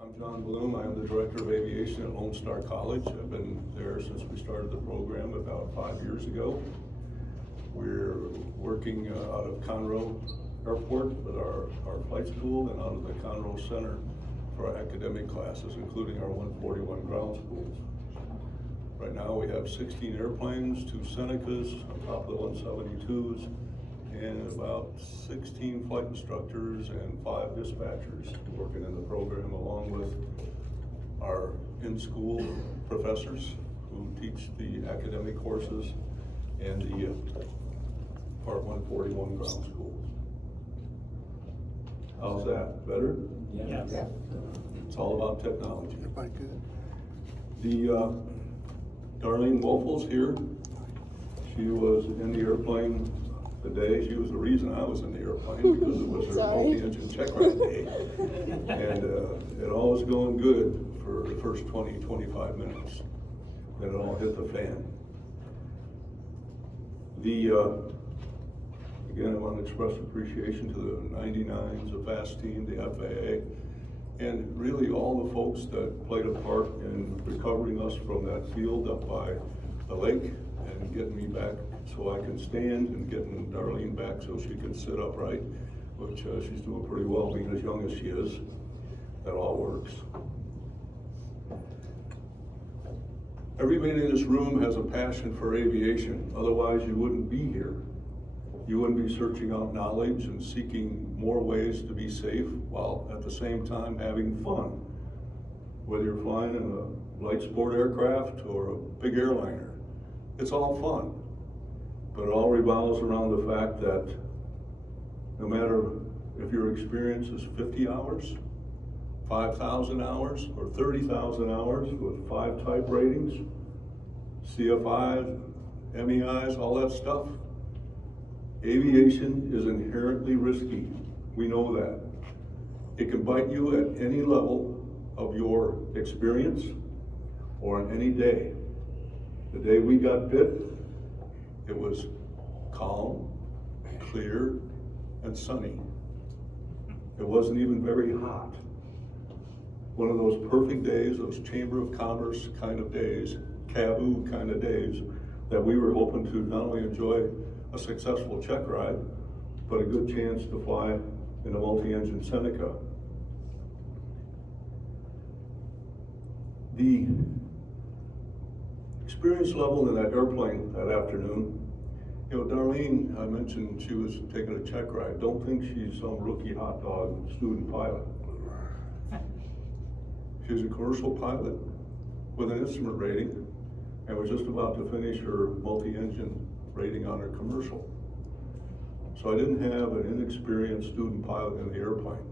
I'm John Blum. I'm the Director of Aviation at Lone Star College. I've been there since we started the program about 5 years ago. We're working out of Conroe Airport with our flight school and out of the Conroe Center for our academic classes, including our 141 ground schools. Right now we have 16 airplanes, 2 Senecas on top of the 172s, and about 16 flight instructors and 5 dispatchers working in the program, along with our in-school professors who teach the academic courses and the Part 141 ground schools. How's that? Better? Yeah. It's all about technology. Everybody good? The Darlene Woelfel's here. She was in the airplane the day. She was the reason I was in the airplane, because it was her multi-engine check ride day. And it all was going good for the first 20-25 minutes. Then it all hit the fan. Again, I want to express appreciation to the 99s, the FAASafety team, the FAA, and really all the folks that played a part in recovering us from that field up by the lake and getting me back so I can stand, and getting Darlene back so she can sit upright, which she's doing pretty well being as young as she is. That all works. Everybody in this room has a passion for aviation, otherwise you wouldn't be here. You wouldn't be searching out knowledge and seeking more ways to be safe while at the same time having fun. Whether you're flying in a light sport aircraft or a big airliner, it's all fun. But it all revolves around the fact that no matter if your experience is 50 hours, 5,000 hours, or 30,000 hours with 5 type ratings, CFIs, MEIs, all that stuff, aviation is inherently risky. We know that. It can bite you at any level of your experience or on any day. The day we got bit, it was calm, clear, and sunny. It wasn't even very hot. One of those perfect days, those Chamber of Commerce kind of days, CAVU kind of days, that we were hoping to not only enjoy a successful check ride, but a good chance to fly in a multi-engine Seneca. The experience level in that airplane that afternoon, you know, Darlene, I mentioned she was taking a check ride. Don't think she's some rookie hot dog student pilot. She's a commercial pilot with an instrument rating, and was just about to finish her multi-engine rating on her commercial. So I didn't have an inexperienced student pilot in the airplane.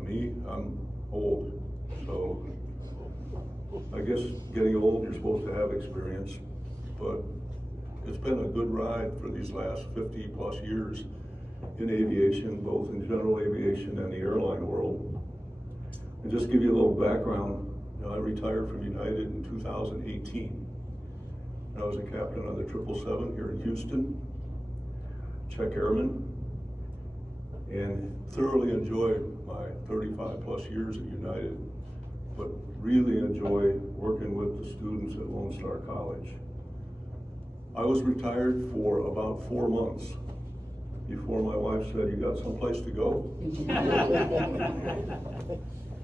Me, I'm old, so I guess getting old, you're supposed to have experience, but it's been a good ride for these last 50 plus years in aviation, both in general aviation and the airline world. And just give you a little background, you know, I retired from United in 2018. I was a captain on the 777 here in Houston, check airman, and thoroughly enjoyed my 35 plus years at United, but really enjoy working with the students at Lone Star College. I was retired for about 4 months before my wife said, "You got someplace to go?"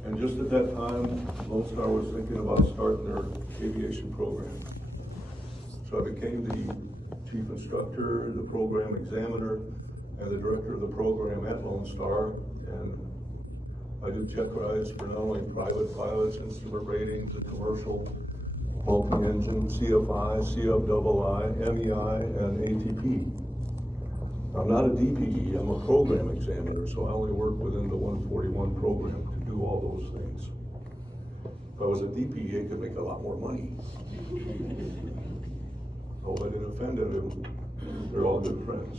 And just at that time, Lone Star was thinking about starting their aviation program. So I became the chief instructor, the program examiner, and the director of the program at Lone Star. And I do check rides for not only private pilots, instrument ratings, the commercial, multi-engine, CFI, CFII, MEI, and ATP. I'm not a DPE, I'm a program examiner, so I only work within the 141 program to do all those things. If I was a DPE, I could make a lot more money. Hope I didn't offend them. They're all good friends.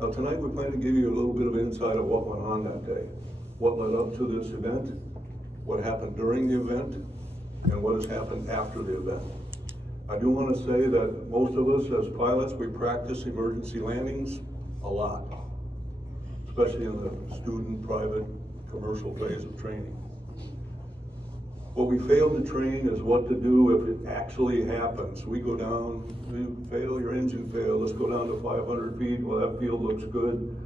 Now tonight we plan to give you a little bit of insight of what went on that day, what led up to this event, what happened during the event, and what has happened after the event. I do want to say that most of us as pilots, we practice emergency landings, a lot, especially in the student, private, commercial phase of training. What we failed to train is what to do if it actually happens. We go down, you fail, your engine failed, let's go down to 500 feet, well, that field looks good,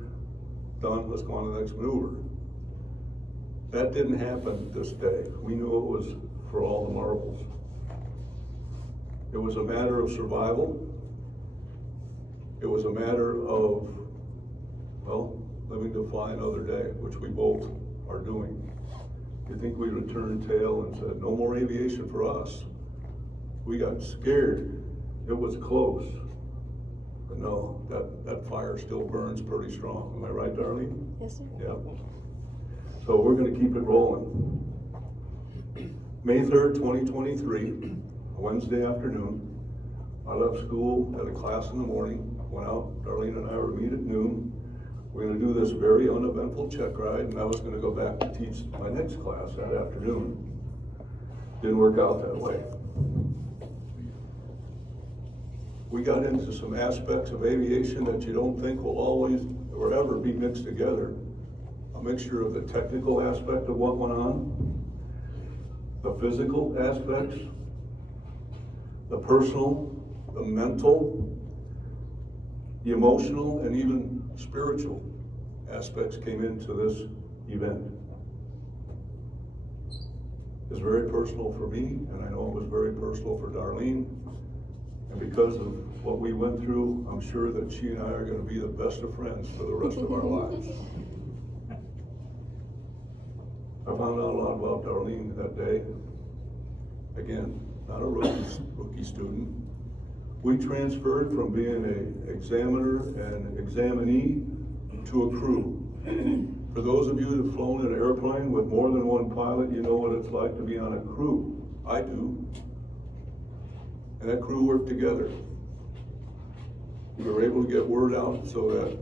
done, let's go on to the next maneuver. That didn't happen this day. We knew it was for all the marbles. It was a matter of survival. It was a matter of, well, living to fly another day, which we both are doing. You think we would turn tail and said, no more aviation for us? We got scared. It was close. But no, that fire still burns pretty strong. Am I right, Darlene? Yes, sir. Yeah. So we're going to keep it rolling. May 3rd, 2023, Wednesday afternoon. I left school, had a class in the morning, went out, Darlene and I were meet at noon. We're going to do this very uneventful check ride, and I was going to go back to teach my next class that afternoon. Didn't work out that way. We got into some aspects of aviation that you don't think will always or ever be mixed together. A mixture of the technical aspect of what went on, the physical aspects, the personal, the mental, the emotional, and even spiritual aspects came into this event. It's very personal for me, and I know it was very personal for Darlene. And because of what we went through, I'm sure that she and I are going to be the best of friends for the rest of our lives. I found out a lot about Darlene that day. Again, not a rookie student. We transferred from being an examiner and examinee to a crew. For those of you who have flown an airplane with more than one pilot, you know what it's like to be on a crew. I do. And that crew worked together. We were able to get word out so that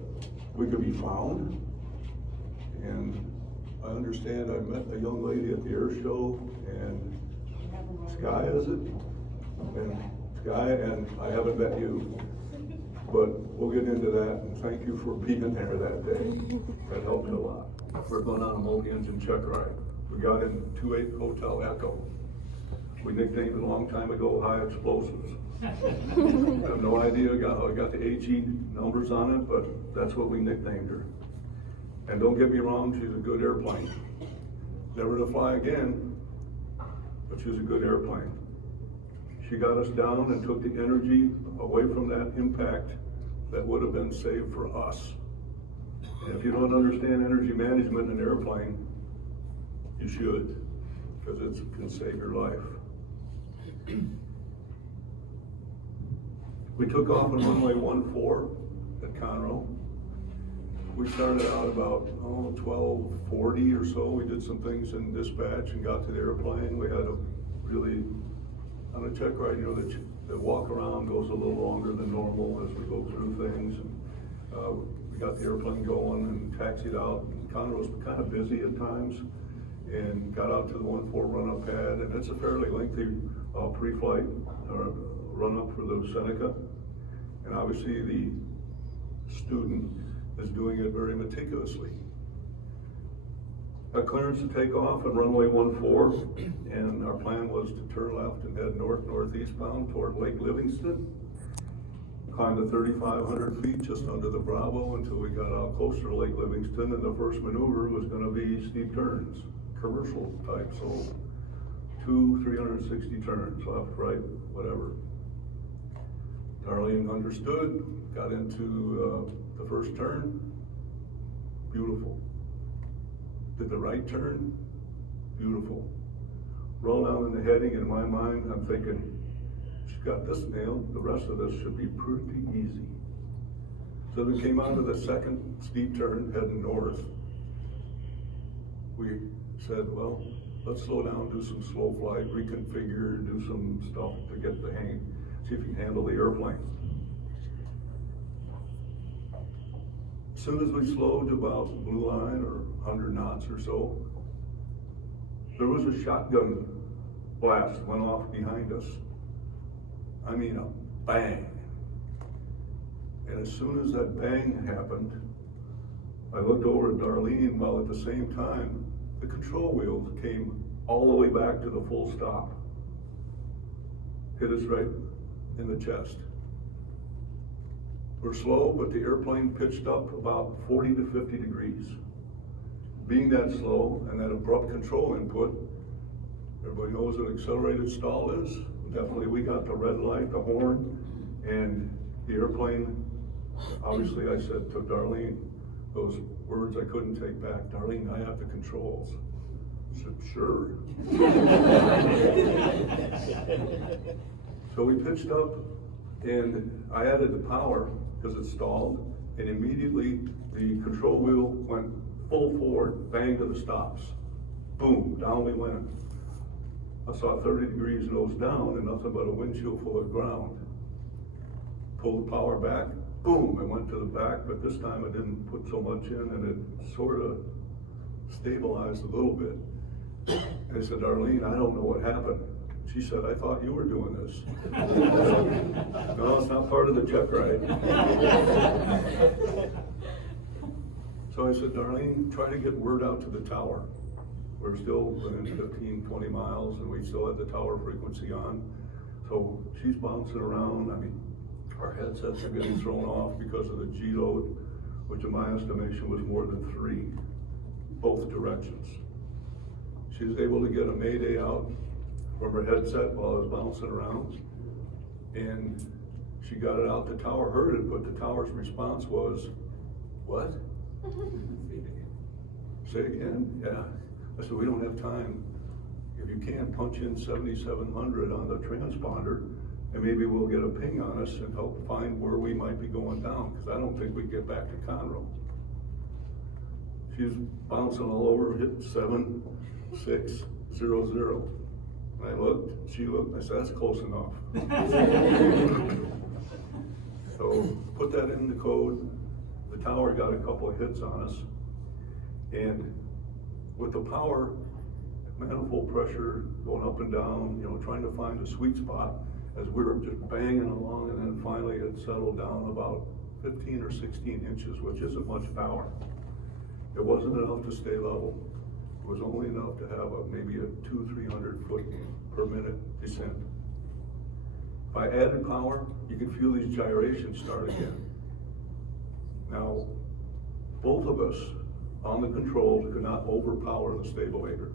we could be found. And I understand I met a young lady at the air show, and Sky, is it? And Sky, and I haven't met you, but we'll get into that, and thank you for being there that day. That helped a lot. We're going on a multi-engine check ride. We got in 28 Hotel Echo. We nicknamed it a long time ago High Explosives. I have no idea how I got the HE numbers on it, but that's what we nicknamed her. And don't get me wrong, she's a good airplane. Never to fly again, but she's a good airplane. She got us down and took the energy away from that impact that would have been saved for us. And if you don't understand energy management in an airplane, you should, because it can save your life. We took off on runway 14 at Conroe. We started out about 12:40 or so. We did some things in dispatch and got to the airplane. We had a really, on a check ride, you know, the walk around goes a little longer than normal as we go through things. And, we got the airplane going and taxied out. And Conroe was kind of busy at times, and got out to the 14 run-up pad, and it's a fairly lengthy pre-flight run-up for the Seneca. And obviously the student is doing it very meticulously. A clearance to take off on runway 14, and our plan was to turn left and head north-northeast bound toward Lake Livingston. Climbed to 3,500 feet just under the Bravo until we got out closer to Lake Livingston, and the first maneuver was going to be steep turns, commercial type, so 360 turns, left, right, whatever. Darlene understood, got into the first turn, beautiful. Did the right turn, beautiful. Roll down in the heading, in my mind, I'm thinking, she's got this nailed, the rest of this should be pretty easy. So we came out of the second steep turn, heading north. We said, well, let's slow down, do some slow flight, reconfigure, do some stuff to get the hang, see if you can handle the airplane. As soon as we slowed to about blue line or 100 knots or so, there was a shotgun blast went off behind us. I mean a bang. And as soon as that bang happened, I looked over at Darlene, while at the same time, the control wheel came all the way back to the full stop. Hit us right in the chest. We're slow, but the airplane pitched up about 40 to 50 degrees. Being that slow and that abrupt control input, everybody knows what accelerated stall is. Definitely we got the red light, the horn, and the airplane, obviously I said to Darlene, those words I couldn't take back, Darlene, I have the controls. I said, sure. So we pitched up and I added the power because it stalled, and immediately the control wheel went full forward, bang to the stops. Boom, down we went. I saw 30 degrees nose down and nothing but a windshield full of ground. Pulled the power back, boom, it went to the back, but this time I didn't put so much in and it sort of stabilized a little bit. And I said, Darlene, I don't know what happened. She said, I thought you were doing this. No, it's not part of the jet ride. So I said, Darlene, try to get word out to the tower. We're still within 15, 20 miles and we still have the tower frequency on. So she's bouncing around. I mean, our headsets are getting thrown off because of the G load, which in my estimation was more than 3, both directions. She was able to get a mayday out from her headset while I was bouncing around, and she got it out. The tower heard it, but the tower's response was, what? Say it again? Yeah. I said, we don't have time. If you can't punch in 7700 on the transponder, and maybe we'll get a ping on us and help find where we might be going down, because I don't think we get back to Conroe. She's bouncing all over, hit 7600. And I looked, she looked, I said, that's close enough. So put that in the code. The tower got a couple of hits on us. And with the power, manifold pressure going up and down, you know, trying to find a sweet spot as we were just banging along, and then finally it settled down about 15 or 16 inches, which isn't much power. It wasn't enough to stay level. It was only enough to have maybe a 200-300 foot per minute descent. If I added power, you could feel these gyrations start again. Now, both of us on the controls could not overpower the stabilator.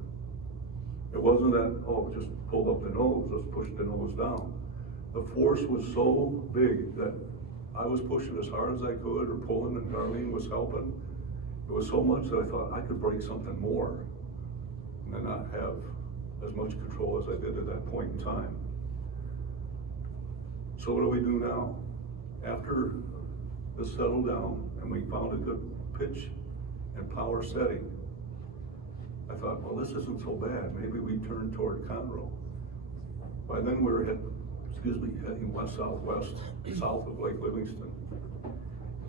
It wasn't that, oh, just pull up the nose, let's push the nose down. The force was so big that I was pushing as hard as I could, or pulling, and Darlene was helping. It was so much that I thought I could break something more and not have as much control as I did at that point in time. So what do we do now? After this settled down and we found a good pitch and power setting, I thought, well, this isn't so bad. Maybe we turn toward Conroe. By then we were heading west-southwest, south of Lake Livingston.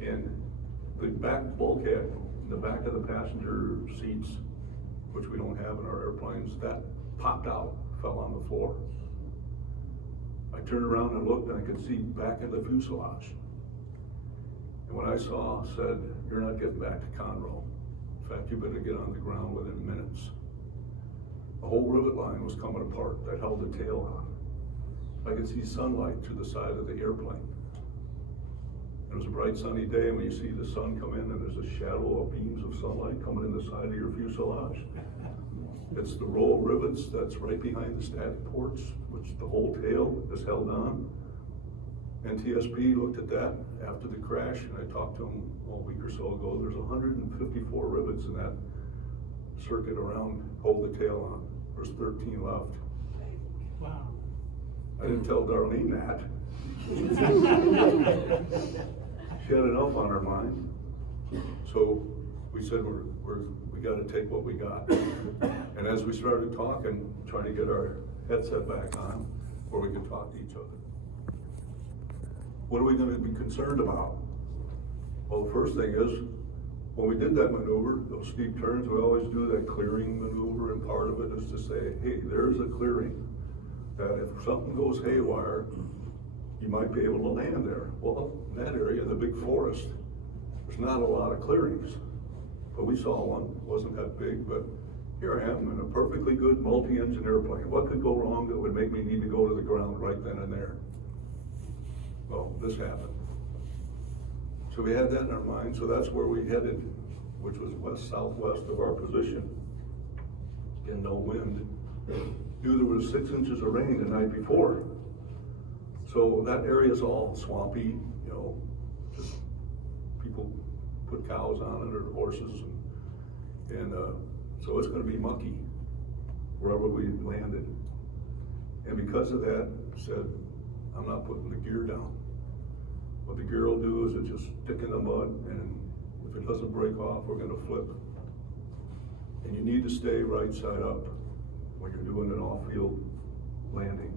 And the back bulkhead, in the back of the passenger seats, which we don't have in our airplanes, that popped out, fell on the floor. I turned around and looked, and I could see back in the fuselage. And what I saw said, you're not getting back to Conroe. In fact, you better get on the ground within minutes. The whole rivet line was coming apart that held the tail on. I could see sunlight through the side of the airplane. It was a bright sunny day, and when you see the sun come in and there's a shadow of beams of sunlight coming in the side of your fuselage, it's the row of rivets that's right behind the static ports, which the whole tail is held on. NTSB looked at that after the crash, and I talked to them a week or so ago. There's 154 rivets in that circuit around hold the tail on. There's 13 left. Wow. I didn't tell Darlene that. She had enough on her mind. So we said we got to take what we got. And as we started talking, trying to get our headset back on where we could talk to each other. What are we going to be concerned about? Well, the first thing is, when we did that maneuver, those steep turns, we always do that clearing maneuver, and part of it is to say, hey, there's a clearing, that if something goes haywire, you might be able to land there. Well, in that area, the big forest, there's not a lot of clearings. But we saw one, it wasn't that big, but here I am in a perfectly good multi-engine airplane. What could go wrong that would make me need to go to the ground right then and there? Well, this happened. So we had that in our mind, so that's where we headed, which was west-southwest of our position. Again, no wind. Knew there was 6 inches of rain the night before. So that area is all swampy, you know, just people put cows on it or horses, and so it's going to be mucky wherever we landed. And because of that, I said, I'm not putting the gear down. What the gear will do is it just stick in the mud, and if it doesn't break off, we're going to flip. And you need to stay right side up when you're doing an off-field landing.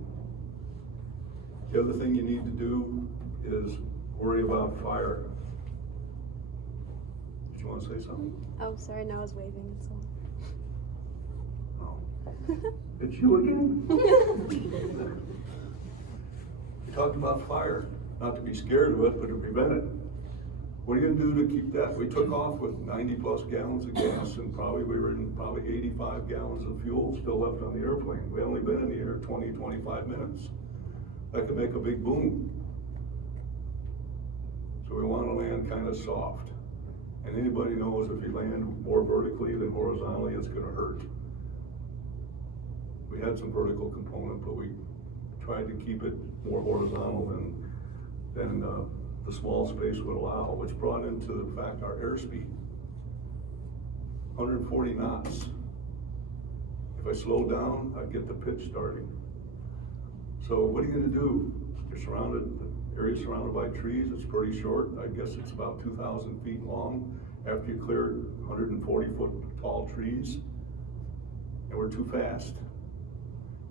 The other thing you need to do is worry about fire. Did you want to say something? Oh, sorry, no, I was waving, so. Oh. It's you again? We talked about fire, not to be scared of it, but to prevent it. What are you going to do to keep that? We took off with 90 plus gallons of gas, and we were in 85 gallons of fuel still left on the airplane. We only been in the air 20, 25 minutes. That could make a big boom. So we want to land kind of soft. And anybody knows if you land more vertically than horizontally, it's going to hurt. We had some vertical component, but we tried to keep it more horizontal than the small space would allow, which brought into the fact our airspeed, 140 knots. If I slow down, I'd get the pitch starting. So what are you going to do? You're surrounded, the area's surrounded by trees. It's pretty short. I guess it's about 2,000 feet long after you clear 140-foot tall trees, and we're too fast.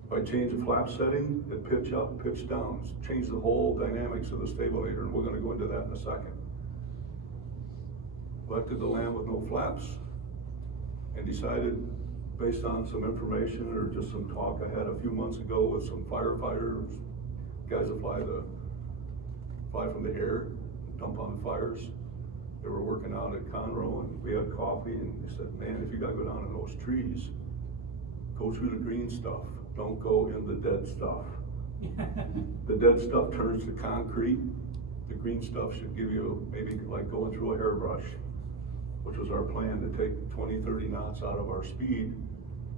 If I change the flap setting, it pitch up, pitch down, change the whole dynamics of the stabilator, and we're going to go into that in a second. Elected to land with no flaps, and decided, based on some information or just some talk I had a few months ago with some firefighters, guys that fly from the air, dump on fires. They were working out at Conroe, and we had coffee, and they said, man, if you gotta go down in those trees, go through the green stuff. Don't go in the dead stuff. The dead stuff turns to concrete. The green stuff should give you maybe like going through a hairbrush, which was our plan, to take 20, 30 knots out of our speed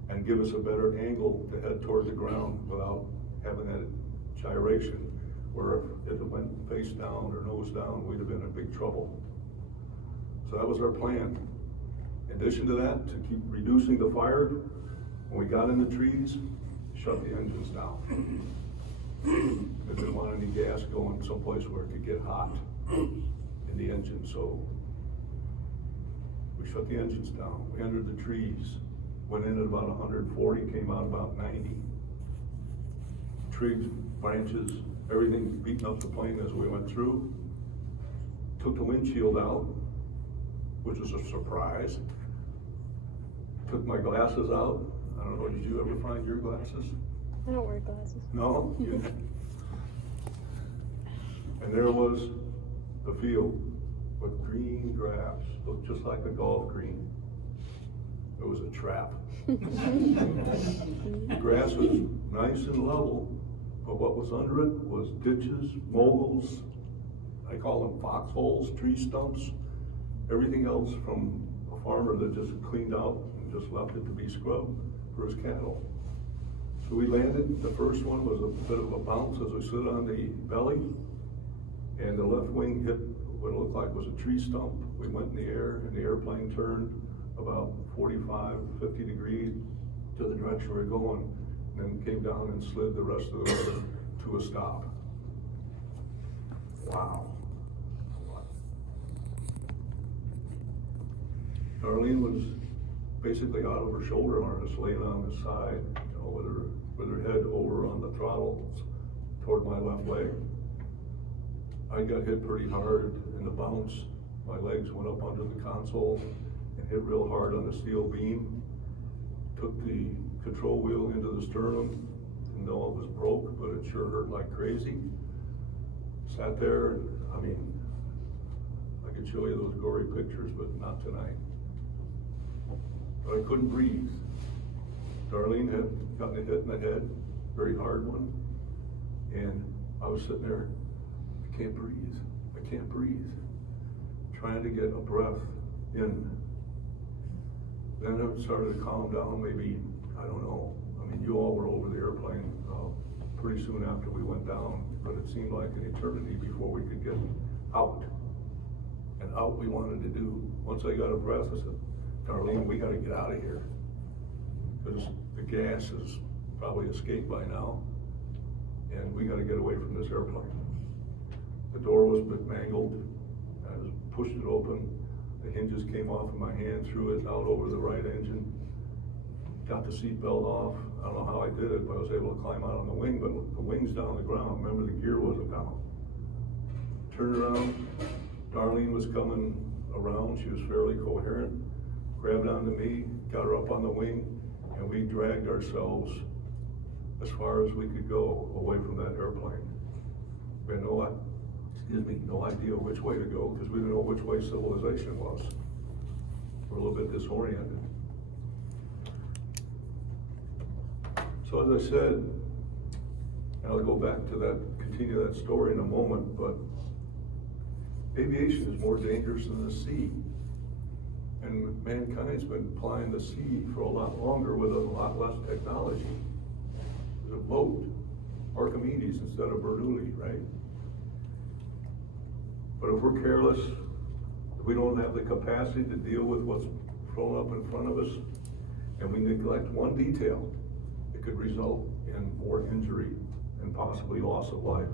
and give us a better angle to head toward the ground without having that gyration, where if it went face down or nose down, we'd have been in big trouble. So that was our plan. In addition to that, to keep reducing the fire, when we got in the trees, shut the engines down. We didn't want any gas going someplace where it could get hot in the engine, so we shut the engines down. We entered the trees, went in at about 140, came out about 90. Twigs, branches, everything beating up the plane as we went through. Took the windshield out, which was a surprise. Took my glasses out. I don't know, did you ever find your glasses? I don't wear glasses. No? And there was the field with green grass, looked just like a golf green. It was a trap. The grass was nice and level, but what was under it was ditches, moguls, I call them foxholes, tree stumps, everything else from a farmer that just cleaned out and just left it to be scrubbed for his cattle. So we landed. The first one was a bit of a bounce as we stood on the belly, and the left wing hit what it looked like was a tree stump. We went in the air, and the airplane turned about 45, 50 degrees to the direction we were going, and then came down and slid the rest of the way to a stop. Wow. Darlene was basically out of her shoulder harness, laying on the side, you know, with her head over on the throttle toward my left leg. I got hit pretty hard in the bounce. My legs went up onto the console and hit real hard on the steel beam. Took the control wheel into the sternum. Didn't know it was broke, but it sure hurt like crazy. sat there, I mean, I could show you those gory pictures, but not tonight. But I couldn't breathe. Darlene had gotten a hit in the head, very hard one, and I was sitting there, I can't breathe, trying to get a breath in. Then it started to calm down, maybe, I don't know. I mean, you all were over the airplane pretty soon after we went down, but it seemed like an eternity before we could get out. And out we wanted to do. Once I got a breath, I said, Darlene, we gotta get out of here. Because the gas has probably escaped by now, and we gotta get away from this airplane. The door was a bit mangled. I just pushed it open. The hinges came off of my hand, threw it out over the right engine, got the seatbelt off. I don't know how I did it, but I was able to climb out on the wing, but the wing's down on the ground. Remember, the gear wasn't down. Turned around, Darlene was coming around. She was fairly coherent. Grabbed onto me, got her up on the wing, and we dragged ourselves as far as we could go away from that airplane. We had no idea which way to go, because we didn't know which way civilization was. We're a little bit disoriented. So as I said, and I'll go back to that, continue that story in a moment, but aviation is more dangerous than the sea. And mankind's been plying the sea for a lot longer with a lot less technology. There's a boat, Archimedes instead of Bernoulli, right? But if we're careless, if we don't have the capacity to deal with what's thrown up in front of us, and we neglect one detail, it could result in more injury and possibly loss of life.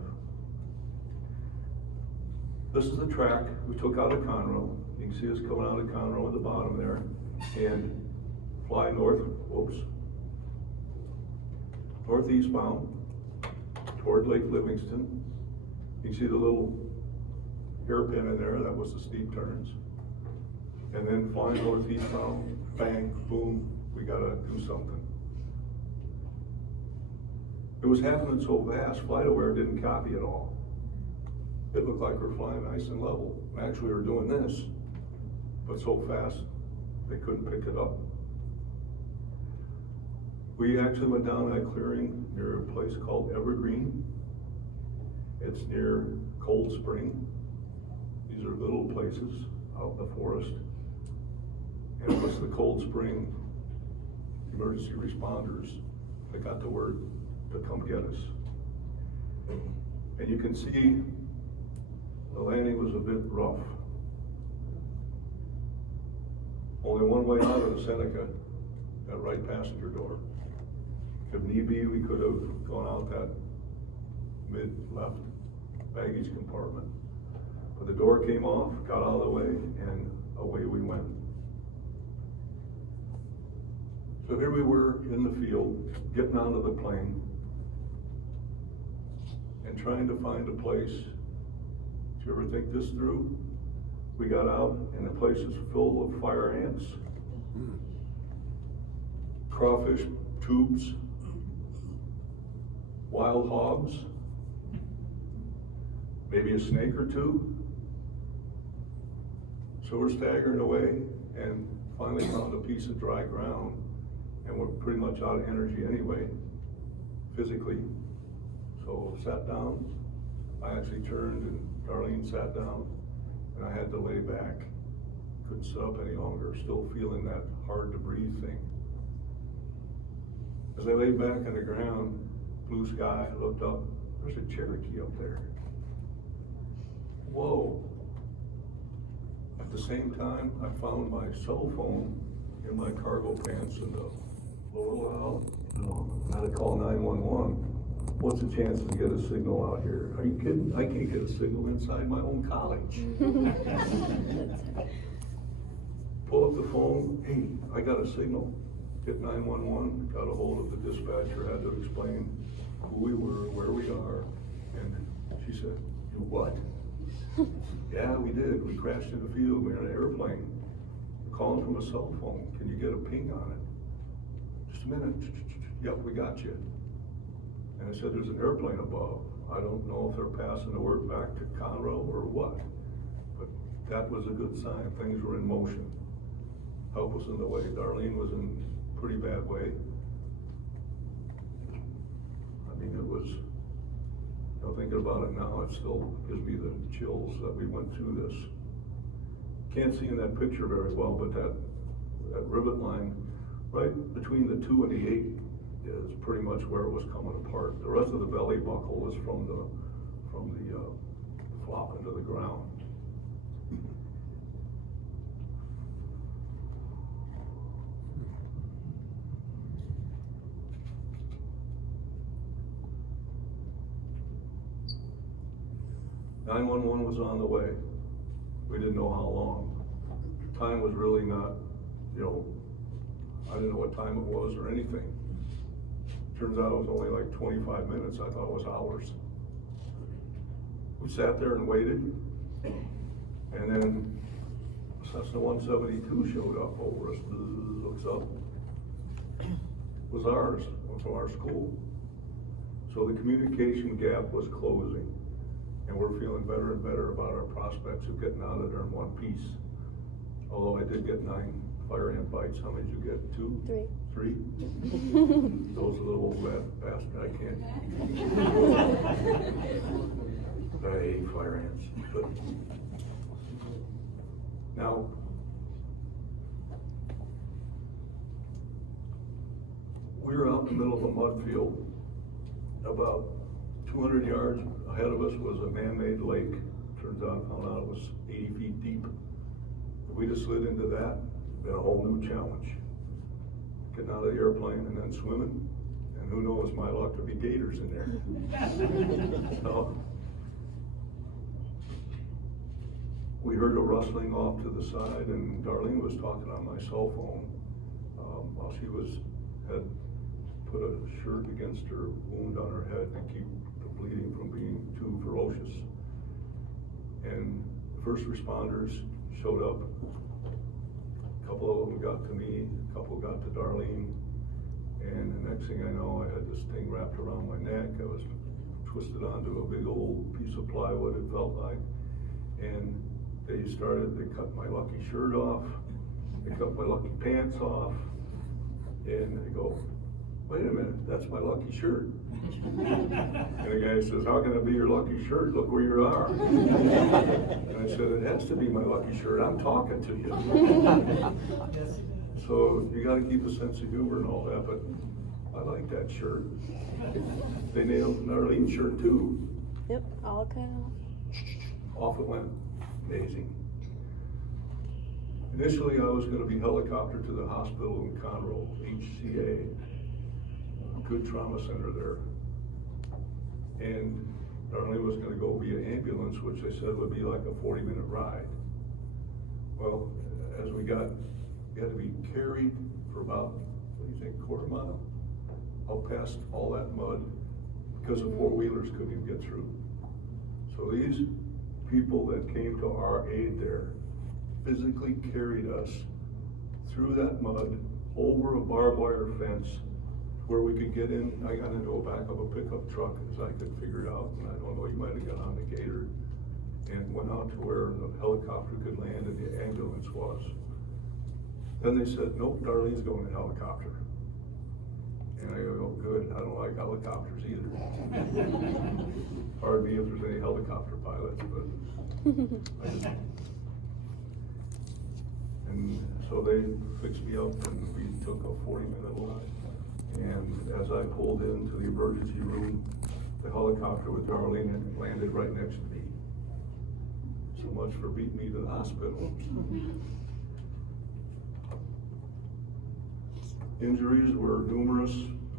This is the track we took out of Conroe. You can see us coming out of Conroe at the bottom there, and fly northeast bound toward Lake Livingston. You can see the little hairpin in there, that was the steep turns. And then flying northeast bound, bang, boom, we gotta do something. It was happening so fast, FlightAware didn't copy it all. It looked like we're flying nice and level. Actually, we were doing this, but so fast, they couldn't pick it up. We actually went down that clearing near a place called Evergreen. It's near Cold Spring. These are little places out in the forest. And it was the Cold Spring emergency responders that got the word to come get us. And you can see the landing was a bit rough. Only one way out of the Seneca, that right passenger door. If need be, we could have gone out that mid-left baggage compartment. But the door came off, got out of the way, and away we went. So here we were in the field, getting out of the plane, and trying to find a place. Did you ever think this through? We got out, and the place is full of fire ants, crawfish tubes, wild hogs, maybe a snake or two. So we're staggering away and finally found a piece of dry ground, and we're pretty much out of energy anyway, physically. So sat down. I actually turned and Darlene sat down, and I had to lay back. Couldn't sit up any longer, still feeling that hard to breathe thing. As I laid back on the ground, blue sky, looked up, there's a Cherokee up there. Whoa. At the same time, I found my cell phone in my cargo pants in the lower loud. I had to call 911. What's the chance to get a signal out here? Are you kidding? I can't get a signal inside my own college. Pull up the phone, hey, I got a signal. Hit 911, got a hold of the dispatcher, had to explain who we were, where we are, and she said, you what? Yeah, we did. We crashed in the field. We were in an airplane. We're calling from a cell phone. Can you get a ping on it? Just a minute. Yep, we got you. And I said, there's an airplane above. I don't know if they're passing the word back to Conroe or what, but that was a good sign. Things were in motion. Help was in the way. Darlene was in a pretty bad way. I mean, it was, you know, thinking about it now, it still gives me the chills that we went through this. Can't see in that picture very well, but that rivet line right between the 2 and the 8 is pretty much where it was coming apart. The rest of the belly buckle was from the flop into the ground. .911 was on the way. We didn't know how long. Time was really not, you know, I didn't know what time it was or anything. Turns out it was only like 25 minutes. I thought it was hours. We sat there and waited, and then Cessna 172 showed up over us, looks up. It was ours, from our school. So the communication gap was closing, and we're feeling better and better about our prospects of getting out of there in one piece. Although I did get 9 fire ant bites. How many did you get? 2? 3? 3? Those little rat bastard, I can't. I hate fire ants. But now, we were out in the middle of a mud field. About 200 yards ahead of us was a man-made lake. Turns out, found out it was 80 feet deep. If we just slid into that, been a whole new challenge. Getting out of the airplane and then swimming, and who knows, my luck, could be gators in there. So, we heard a rustling off to the side, and Darlene was talking on my cell phone while she had put a shirt against her wound on her head to keep the bleeding from being too ferocious. And the first responders showed up. A couple of them got to me, a couple got to Darlene, and the next thing I know, I had this thing wrapped around my neck. I was twisted onto a big old piece of plywood, it felt like, and they cut my lucky shirt off, they cut my lucky pants off, and they go, wait a minute, that's my lucky shirt. And the guy says, how can it be your lucky shirt? Look where you are. And I said, it has to be my lucky shirt. I'm talking to you. So you got to keep a sense of humor and all that, but I like that shirt. They nailed Darlene's shirt too. Yep, all cut off. Off it went. Amazing. Initially, I was going to be helicoptered to the hospital in Conroe, HCA. Good trauma center there. And Darlene was going to go via ambulance, which they said would be like a 40-minute ride. Well, as we had to be carried for about, what do you think, quarter mile? Out past all that mud because the four-wheelers couldn't even get through. So these people that came to our aid there physically carried us through that mud, over a barbed wire fence, where we could get in. I got into the back of a pickup truck as I could figure it out, and I don't know, you might have got on the gator, and went out to where the helicopter could land and the ambulance was. Then they said, nope, Darlene's going in helicopter. And I go, good, I don't like helicopters either. Pardon me if there's any helicopter pilots, but and so they fixed me up and we took a 40-minute ride. And as I pulled into the emergency room, the helicopter with Darlene had landed right next to me. So much for beating me to the hospital. Injuries were numerous.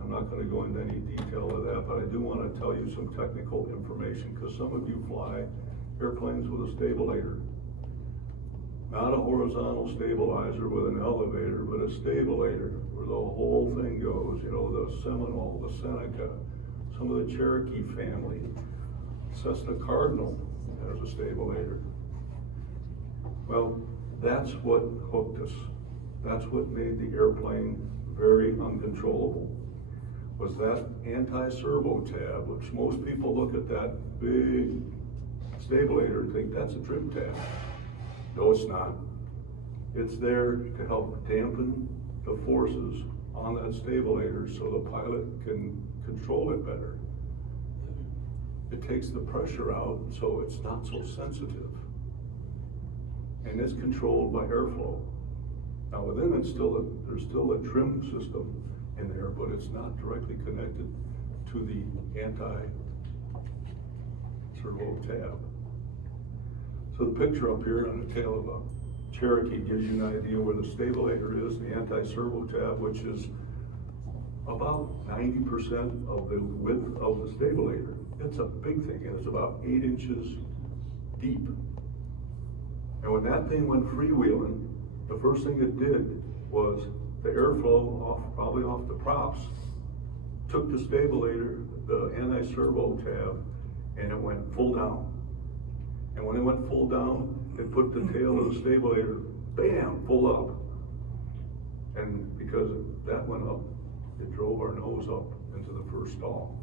I'm not going to go into any detail of that, but I do want to tell you some technical information because some of you fly airplanes with a stabilator. Not a horizontal stabilizer with an elevator, but a stabilator where the whole thing goes. You know, the Seminole, the Seneca, some of the Cherokee family. Cessna Cardinal has a stabilator. Well, that's what hooked us. That's what made the airplane very uncontrollable. was that anti-servo tab, which most people look at that big stabilator and think that's a trim tab. No, it's not. It's there to help dampen the forces on that stabilator so the pilot can control it better. It takes the pressure out so it's not so sensitive. And it's controlled by airflow. Now within it, there's still a trim system in there, but it's not directly connected to the anti-servo tab. So the picture up here on the tail of a Cherokee gives you an idea where the stabilator is, the anti-servo tab, which is about 90% of the width of the stabilator. It's a big thing, and it's about 8 inches deep. And when that thing went freewheeling, the first thing it did was the airflow probably off the props, took the stabilator, the anti-servo tab, and it went full down. And when it went full down, it put the tail of the stabilator, bam, full up. And because that went up, it drove our nose up into the first stall.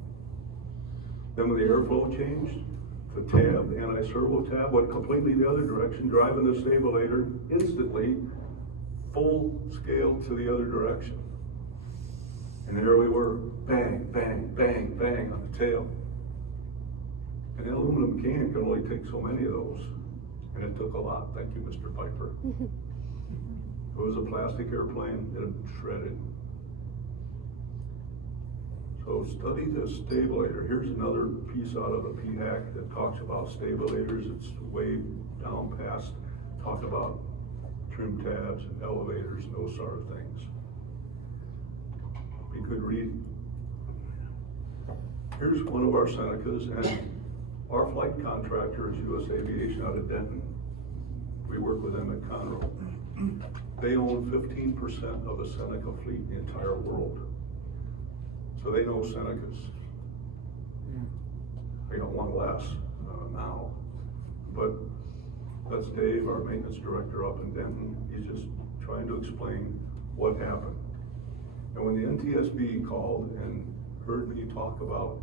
Then when the airflow changed, the tab, the anti-servo tab, went completely the other direction, driving the stabilator instantly full scale to the other direction. And there we were, bang, bang, bang, bang on the tail. And an aluminum can can only take so many of those. And it took a lot. Thank you, Mr. Piper. It was a plastic airplane that had shredded. So study this stabilator. Here's another piece out of the PHAC that talks about stabilators. It's way down past, talk about trim tabs and elevators and those sort of things. Be good reading. Here's one of our Senecas, and our flight contractor is U.S. Aviation out of Denton. We work with them at Conroe. They own 15% of the Seneca fleet in the entire world. So they know Senecas. We don't want less now. But that's Dave, our maintenance director up in Denton. He's just trying to explain what happened. And when the NTSB called and heard me talk about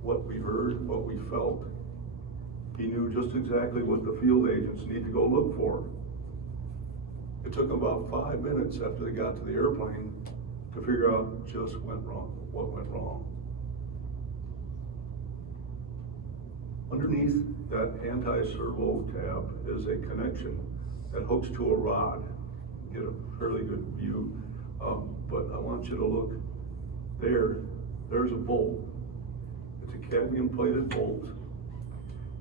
what we heard, what we felt, he knew just exactly what the field agents need to go look for. It took about 5 minutes after they got to the airplane to figure out just what went wrong. Underneath that anti-servo tab is a connection that hooks to a rod. Get a fairly good view, but I want you to look there. There's a bolt. It's a cadmium plated bolt.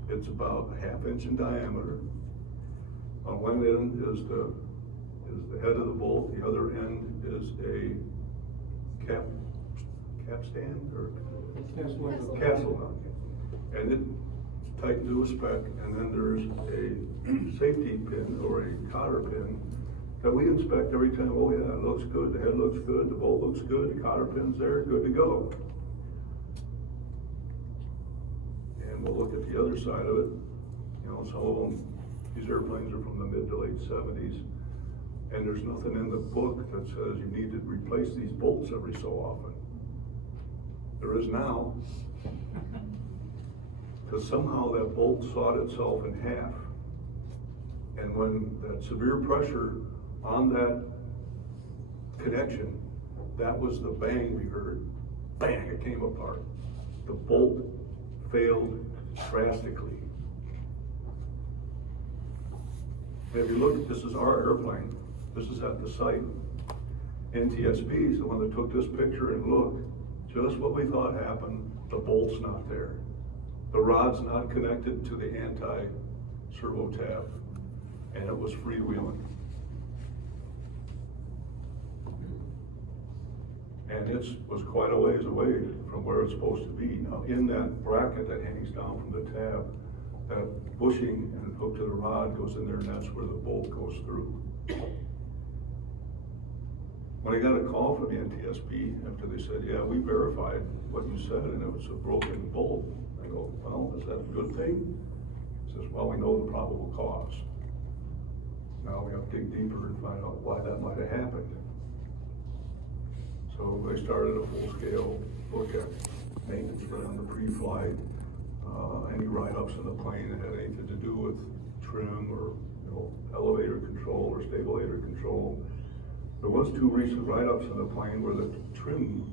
It's about a 1/2 inch in diameter. On one end is the head of the bolt. The other end is a capstan or castle nut, and it's tightened to a spec. And then there's a safety pin or a cotter pin that we inspect every time. Oh yeah, it looks good. The head looks good. The bolt looks good. The cotter pin's there. Good to go. And we'll look at the other side of it. You know, some of them, these airplanes are from the mid to late 70s. And there's nothing in the book that says you need to replace these bolts every so often. There is now, because somehow that bolt sawed itself in half. And when that severe pressure on that connection, that was the bang we heard. Bang, it came apart. The bolt failed drastically. And if you look, this is our airplane. This is at the site. NTSB is the one that took this picture and look, just what we thought happened, the bolt's not there. The rod's not connected to the anti-servo tab, and it was freewheeling. And it was quite a ways away from where it's supposed to be. Now, in that bracket that hangs down from the tab, that bushing and hook to the rod goes in there, and that's where the bolt goes through. When I got a call from the NTSB after they said, yeah, we verified what you said and it was a broken bolt, I go, well, is that a good thing? He says, well, we know the probable cause. Now we have to dig deeper and find out why that might have happened. So So they started a full-scale look at maintenance on the pre-flight, any write-ups in the plane that had anything to do with trim or elevator control or stabilator control. There was 2 recent write-ups in the plane where the trim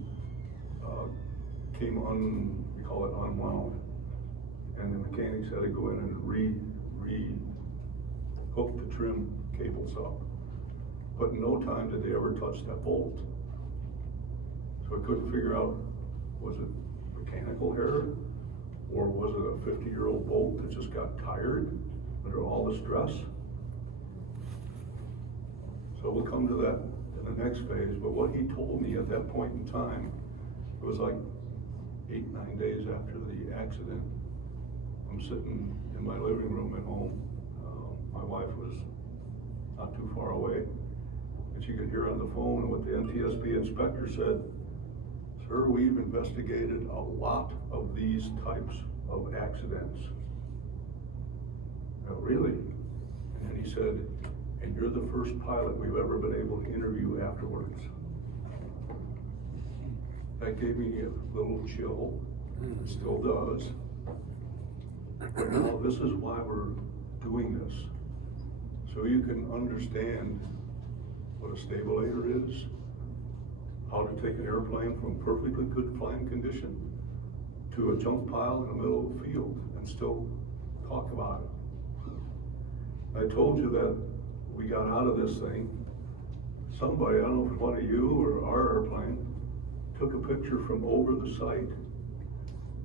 came we call it unwound, and the mechanics had to go in and hook the trim cables up. But in no time did they ever touch that bolt. So I couldn't figure out, was it mechanical error? Or was it a 50-year-old bolt that just got tired under all the stress? So we'll come to that in the next phase, but what he told me at that point in time, it was like 8-9 days after the accident. I'm sitting in my living room at home. My wife was not too far away, and she could hear on the phone what the NTSB inspector said. Sir, we've investigated a lot of these types of accidents. Oh, really? And then he said, and you're the first pilot we've ever been able to interview afterwards. That gave me a little chill, it still does. But now this is why we're doing this. So you can understand what a stabilator is, how to take an airplane from perfectly good flying condition to a junk pile in the middle of the field and still talk about it. I told you that we got out of this thing. Somebody, I don't know if it was one of you or our airplane, took a picture from over the site.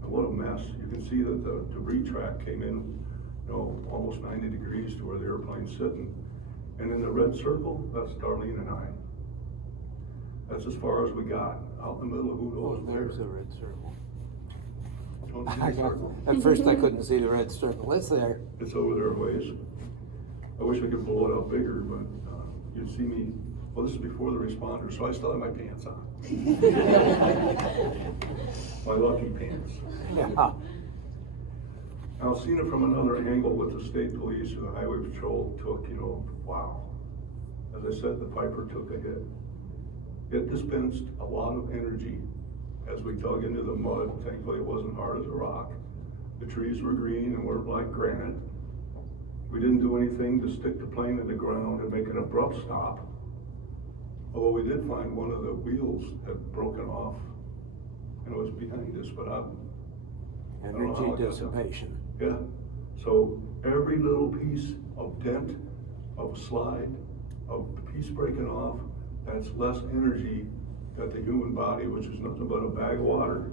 And what a mess. You can see that the debris track came in, almost 90 degrees to where the airplane's sitting. And in the red circle, that's Darlene and I. That's as far as we got. Out in the middle of who knows where. There's a red circle. Don't see the circle. At first I couldn't see the red circle. It's there. It's over there a ways. I wish I could blow it out bigger, but you'd see me. Well, this is before the responders, so I still have my pants on. My lucky pants. Yeah. Now, seeing it from another angle with the state police and the highway patrol took, wow. As I said, the Piper took a hit. It dispensed a lot of energy as we dug into the mud. Thankfully, it wasn't hard as a rock. The trees were green and weren't like granite. We didn't do anything to stick the plane in the ground and make an abrupt stop. Although we did find one of the wheels had broken off and it was behind us, but I don't know how Energy it got done. dissipation. Yeah, so every little piece of dent, of slide, of piece breaking off, that's less energy that the human body, which is nothing but a bag of water,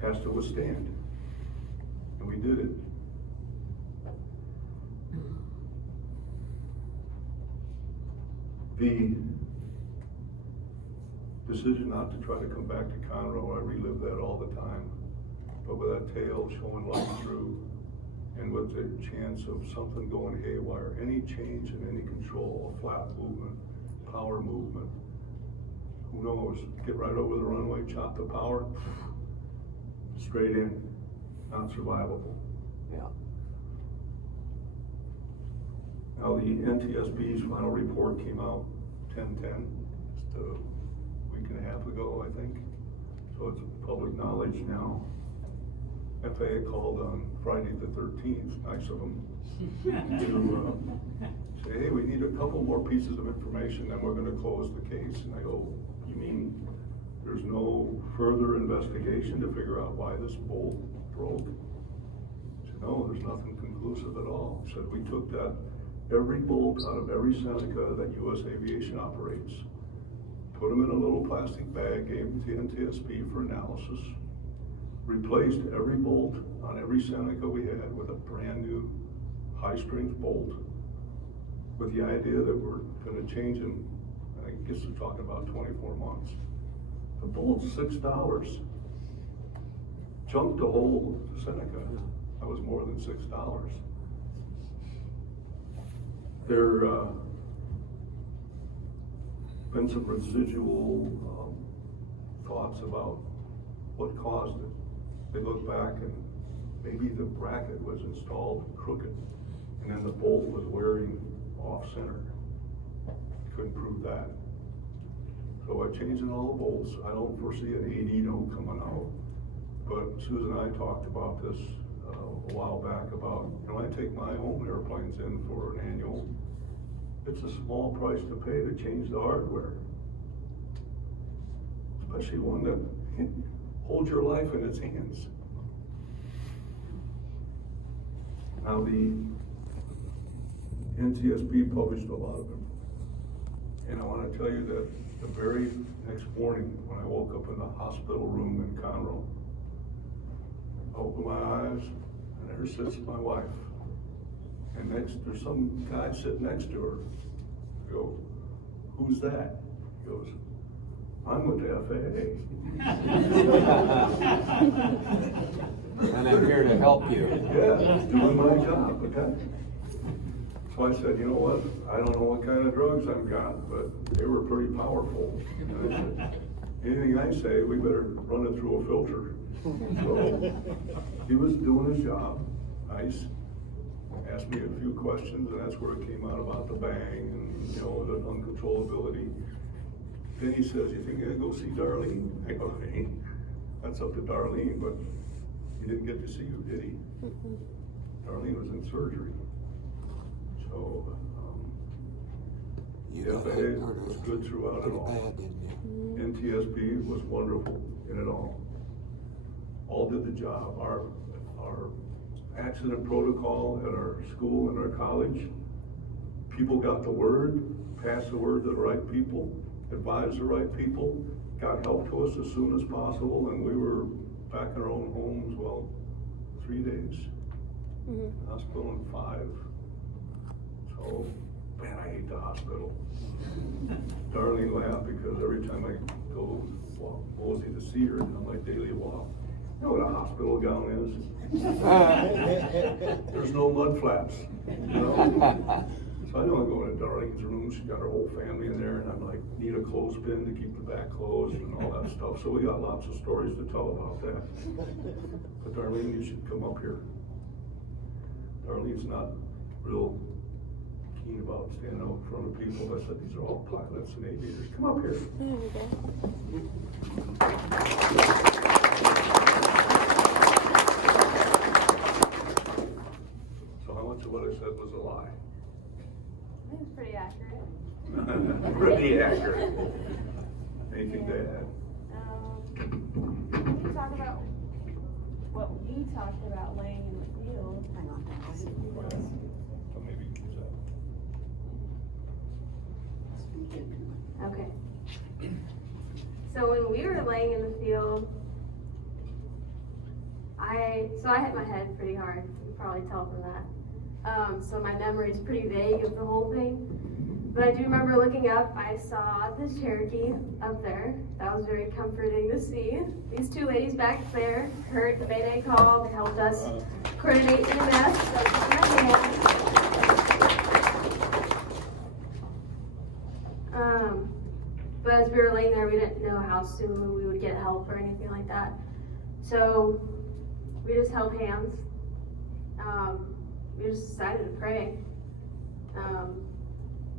has to withstand. And we did it. The decision not to try to come back to Conroe, I relive that all the time. But with that tail showing light through, and with the chance of something going haywire, any change in any control, a flat movement, power movement, who knows, get right over the runway, chop the power, straight in, not survivable. Yeah. Now the NTSB's final report came out 10/10, just a week and a half ago, I think. So it's public knowledge now. FAA called on Friday the 13th, nice of them, to say, hey, we need a couple more pieces of information, then we're going to close the case. And I go, you mean there's no further investigation to figure out why this bolt broke? I said, no, there's nothing conclusive at all. I said, we took every bolt out of every Seneca that U.S. Aviation operates, put them in a little plastic bag, gave them to NTSB for analysis, replaced every bolt on every Seneca we had with a brand new high-strength bolt, with the idea that we're going to change them. I guess we're talking about 24 months. The bolt's $6. Junked the whole Seneca. That was more than $6. There been some residual thoughts about what caused it. They look back and maybe the bracket was installed crooked and then the bolt was wearing off center. Couldn't prove that. So by changing all the bolts, I don't foresee an AD note coming out. But Susan and I talked about this a while back about, I take my own airplanes in for an annual. It's a small price to pay to change the hardware. Especially one that holds your life in its hands. Now the NTSB published a lot of them. And I want to tell you that the very next morning when I woke up in the hospital room in Conroe, I opened my eyes and there sits my wife. And next, there's some guy sitting next to her. I go, who's that? He goes, I'm with the FAA. And I'm here to help you. Yeah, doing my job, okay? So I said, you know what? I don't know what kind of drugs I've got, but they were pretty powerful. And I said, anything I say, we better run it through a filter. So he was doing his job, nice. Asked me a few questions, and that's where it came out about the bang and, the uncontrollability. Then he says, you think you're gonna go see Darlene? I go, hey, that's up to Darlene, but he didn't get to see you, did he? Darlene was in surgery. So, You the got FAA hurt was good throughout it pretty all. bad, didn't you? NTSB was wonderful in it all. All did the job. Our accident protocol at our school and our college, people got the word, passed the word to the right people, advised the right people, got help to us as soon as possible, and we were back in our own homes, 3 days. Hospital in 5. So, man, I hate the hospital. Darlene laughed because every time I go walk Mosey to see her on my daily walk, you know what a hospital gown is? There's no mud flaps, So I know I'm going to Darlene's room, she's got her whole family in there, and I'm like, need a clothespin to keep the back closed and all that stuff. So we got lots of stories to tell about that. But Darlene, you should come up here. Darlene's not real keen about standing out in front of people. I said, these are all pilots and aviators. Come up here. There we go. So how much of what I said was a lie? I think it's pretty accurate. Pretty accurate. Anything to add? We talk about what we talked about laying in the field. Hang on. So maybe use that. Okay. So when we were laying in the field, I hit my head pretty hard. You can probably tell from that. So my memory is pretty vague of the whole thing. But I do remember looking up, I saw this Cherokee up there. That was very comforting to see. These two ladies back there heard the Mayday call. They helped us coordinate EMS. That was on my hand. But as we were laying there, we didn't know how soon we would get help or anything like that. So we just held hands. We just decided to pray.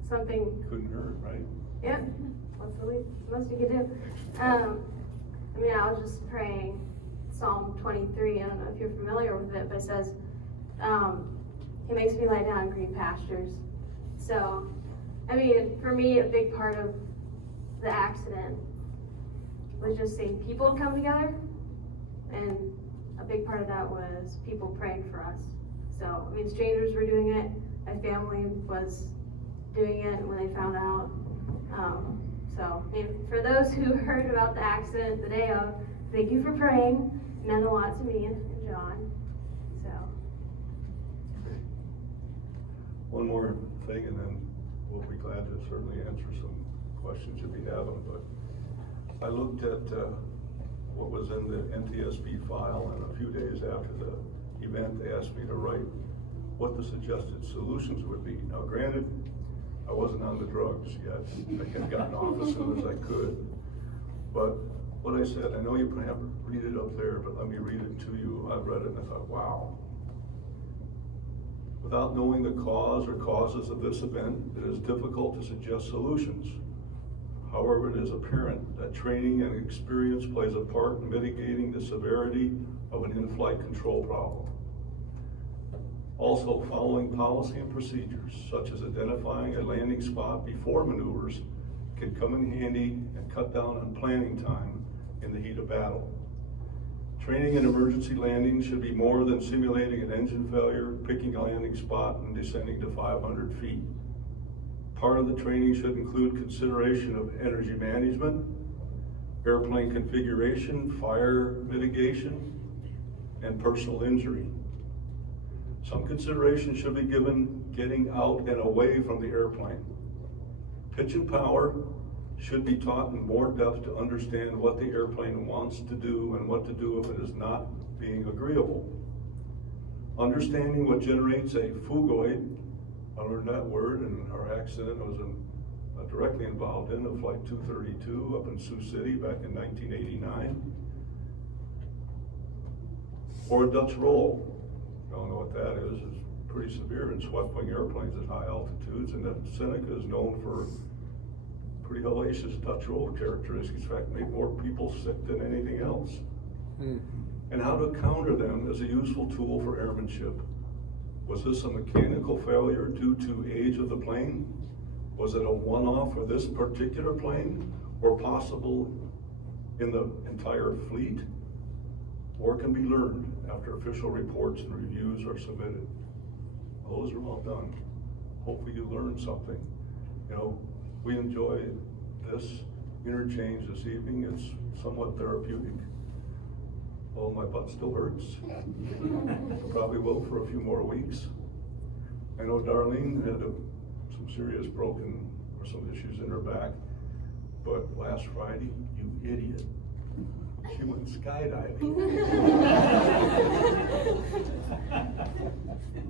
Something Couldn't hurt, right? Yep, what's the most you could do? I was just praying Psalm 23. I don't know if you're familiar with it, but it says, He makes me lie down in green pastures. So, for me, a big part of the accident was just seeing people come together, and a big part of that was people praying for us. So, strangers were doing it, my family was doing it when they found out. For those who heard about the accident the day of, thank you for praying. It meant a lot to me and John. So. One more thing, and then we'll be glad to certainly answer some questions if you have them. But I looked at what was in the NTSB file, and a few days after the event, they asked me to write what the suggested solutions would be. Now, granted, I wasn't on the drugs yet. I had gotten off as soon as I could. But what I said, I know you have to read it up there, but let me read it to you. I read it and I thought, wow. Without knowing the cause or causes of this event, it is difficult to suggest solutions. However, it is apparent that training and experience plays a part in mitigating the severity of an in-flight control problem. Also, following policy and procedures, such as identifying a landing spot before maneuvers, can come in handy and cut down on planning time in the heat of battle. Training in emergency landing should be more than simulating an engine failure, picking a landing spot, and descending to 500 feet. Part of the training should include consideration of energy management, airplane configuration, fire mitigation, and personal injury. Some consideration should be given getting out and away from the airplane. Pitch and power should be taught in more depth to understand what the airplane wants to do and what to do if it is not being agreeable. Understanding what generates a phugoid, I learned that word in our accident I was directly involved in, of Flight 232 up in Sioux City back in 1989. Or a Dutch roll. I don't know what that is. It's pretty severe in swept-wing airplanes at high altitudes, and that Seneca is known for pretty hellacious Dutch roll characteristics. In fact, make more people sick than anything else. And how to counter them as a useful tool for airmanship. Was this a mechanical failure due to age of the plane? Was it a one-off for this particular plane, or possible in the entire fleet? Or can be learned after official reports and reviews are submitted. Those are all done. Hopefully you learned something. You know, we enjoy this interchange this evening. It's somewhat therapeutic. Oh, my butt still hurts. Probably will for a few more weeks. I know Darlene had some serious broken or some issues in her back, but last Friday, you idiot, she went skydiving.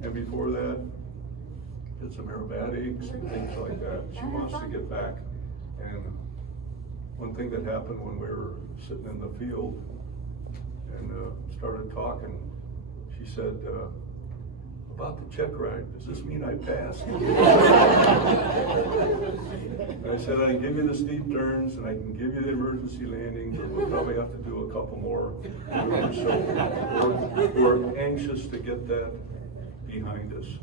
And before that, did some aerobatics and things like that. She wants to get back. And one thing that happened when we were sitting in the field and started talking, she said, about the check ride, does this mean I passed? And I said, I can give you the steep turns and I can give you the emergency landings, but we'll probably have to do a couple more. So we're anxious to get that behind us.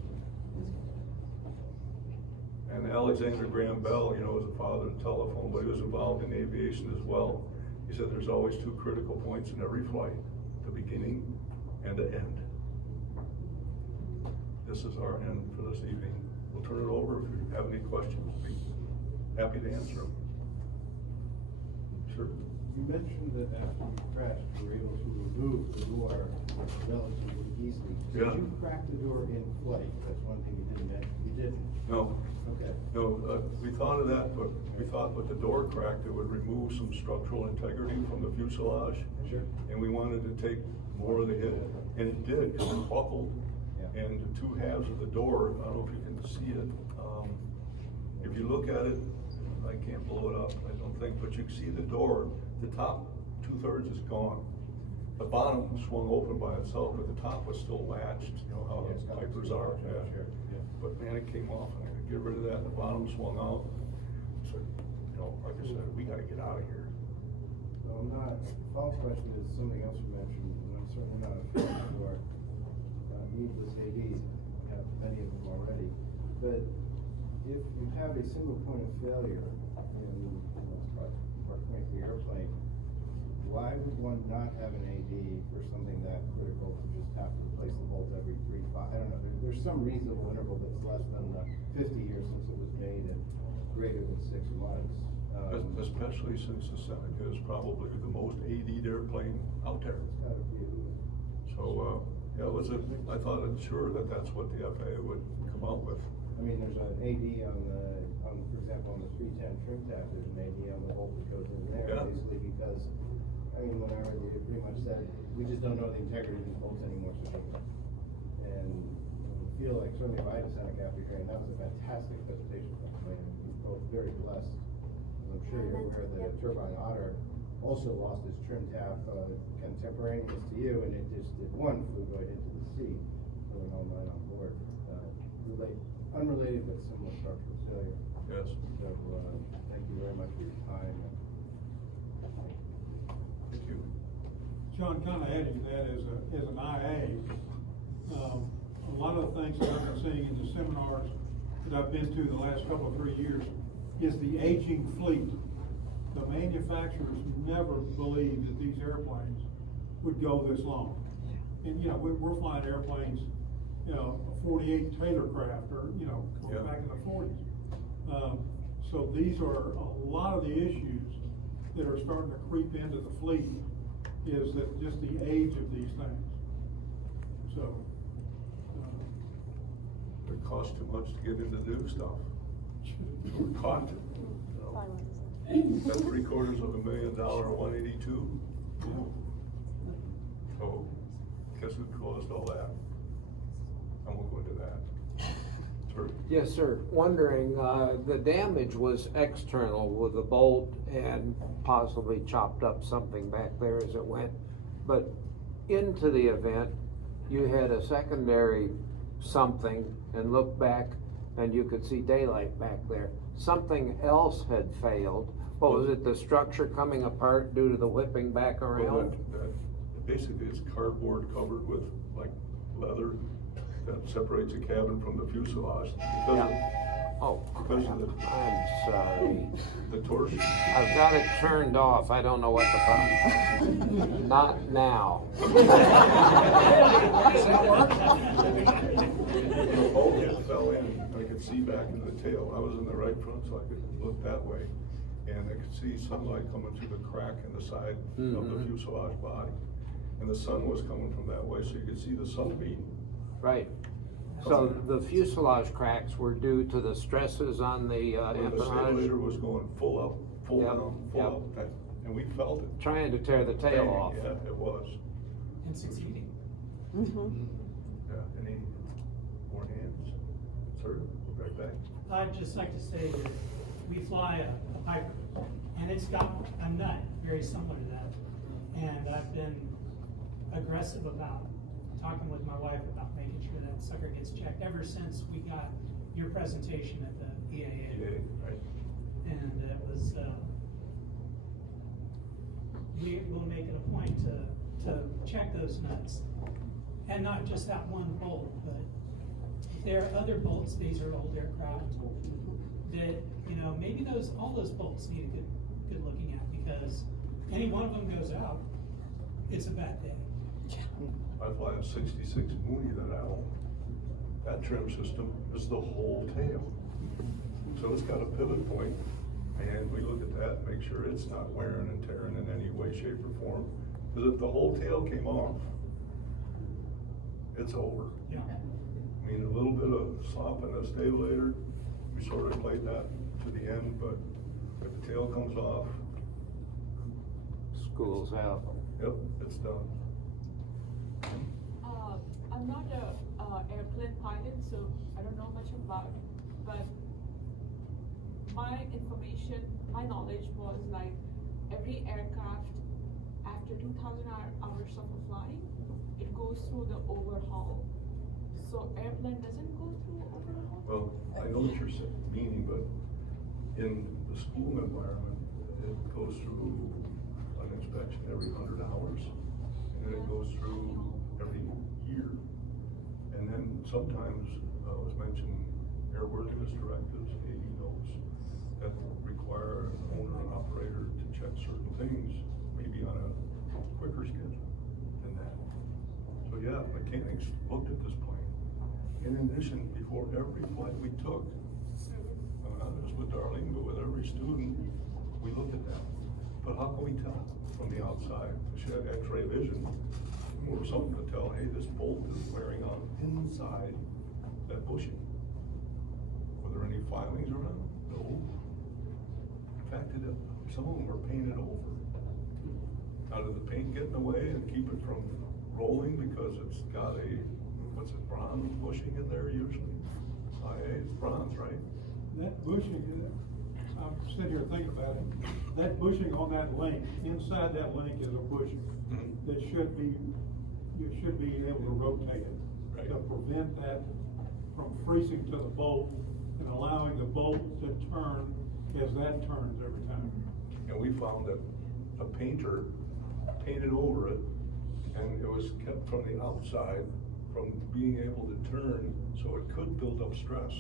And Alexander Graham Bell, you know, was a father of the telephone, but he was involved in aviation as well. He said there's always two critical points in every flight, the beginning and the end. This is our end for this evening. We'll turn it over. If you have any questions, we'll be happy to answer them. Sure. You mentioned that after you crashed, you were able to remove the door relatively easily. Yeah. Did you crack the door in flight? That's one thing you didn't mention. You didn't? No. Okay. No, we thought of that, but we thought with the door cracked, it would remove some structural integrity from the fuselage. Sure. And we wanted to take more of the hit, and it did, because it buckled. Yeah. And the two halves of the door, I don't know if you can see it. If you look at it, I can't blow it up, I don't think, but you can see the door, the top 2/3 is gone. The bottom swung open by itself, but the top was still latched, you know how Yeah, it's the got Pipers two are. doors, yeah, sure, yeah. But man, it came off, and I could get rid of that, and the bottom swung out. So, you know, like I said, we gotta get out of here. So I'm not, follow-up question is something else you mentioned, and I'm certainly not a fan for needless ADs. We have many of them already. But if you have a single point of failure in, quite frankly, airplane, why would one not have an AD for something that critical to just have to replace the bolt every 3 to 5? I don't know. There's some reasonable interval that's less than 50 years since it was made and greater than 6 months. Especially since the Seneca is probably the most AD'd airplane out there. It's got a few. So, yeah, I thought sure that that's what the FAA would come out with. I mean, there's an AD for example, on the 310 trim tab, there's an AD on the bolt that goes in there, Yeah. basically because, I mean, when I read it, it pretty much said, we just don't know the integrity of these bolts anymore, so change them. And I feel like, certainly if I had a Seneca after hearing, that was a fantastic presentation from the plane. We were both very blessed. And I'm sure you're aware that Turbine Otter also lost its trim tab contemporaneous to you, and it just did one fluid into the sea, going all night on board. Unrelated but similar structural failure. Yes. So, thank you very much for your time. John, kind of adding to that as an IA, a lot of the things that I've been seeing in the seminars that I've been to the last couple of 3 years is the aging fleet. The manufacturers never believed that these airplanes would go this long. And, you know, we're flying airplanes, you know, a 48 Taylor craft or, you know, Yeah. back in the 40s. So these are a lot of the issues that are starting to creep into the fleet is that just the age of these things. So, It costs too much to get into new stuff. We're caught. That's $750,000 182. So, guess who caused all that? I won't go into that. Sir? Yes, sir. Wondering, the damage was external with a bolt and possibly chopped up something back there as it went. But into the event, you had a secondary something and looked back and you could see daylight back there. Something else had failed. What was it, the structure coming apart due to the whipping back Well, around? basically it's cardboard covered with like leather that separates the cabin from the fuselage. Oh, Because of the, I'm sorry. the torsion. I've got it turned off. I don't know what the problem is. Not now. The bulkhead fell in, I could see back into the tail. I was in the right front, so I could look that way. And I could see sunlight coming through the crack in the side of the fuselage body. And the sun was coming from that way, so you could see the sunbeam. Right. So the fuselage cracks were due to the stresses on the When the empennage, stabilator was going full up, full Yep, down, full yep. up, and we felt it. trying to tear the tail off. Yeah, it was. And succeeding. Yeah, any more hands? Sir, right back. I'd just like to say that we fly a Piper, and it's got a nut very similar to that. And I've been aggressive about talking with my wife about making sure that sucker gets checked ever since we got your presentation at the EAA. Yeah, right. And it was, we will make it a point to check those nuts. And not just that one bolt, but if there are other bolts, these are old aircraft, that, you know, maybe all those bolts need a good looking at, because any one of them goes out, it's a bad day. I fly a 66 Mooney that I own. That trim system is the whole tail. So it's got a pivot point, and we look at that, make sure it's not wearing and tearing in any way, shape, or form. Because if the whole tail came off, it's over. Yeah. I mean, a little bit of slop in the stabilator, we sort of played that to the end, but if the tail comes off, School's out. yep, it's done. I'm not a airplane pilot, so I don't know much about it, but my information, my knowledge was like every aircraft after 2,000 hours of flying, it goes through the overhaul. So airplane doesn't go through overhaul? Well, I know what you're meaning, but in the school environment, it goes through an inspection every 100 hours, and then it goes through every year. And then sometimes, was mentioned airworthiness directives, AD notes, that require an owner and operator to check certain things, maybe on a quicker schedule than that. So yeah, mechanics looked at this plane. In addition, before every flight we took, not just with Darlene, but with every student, we looked at that. But how can we tell from the outside? She had X-ray vision, or something to tell, hey, this bolt is wearing on inside that bushing. Were there any filings around? No. In fact, some of them were painted over. Now, did the paint get in the way and keep it from rolling because it's got a, what's it, bronze bushing in there usually? It's bronze, right? that bushing, I'm sitting here thinking about it, that bushing on that link, inside that link is a bushing that should be, you should be able to rotate it. Right. To prevent that from freezing to the bolt and allowing the bolt to turn as that turns every time. And we found that a painter painted over it and it was kept from the outside from being able to turn, so it could build up stress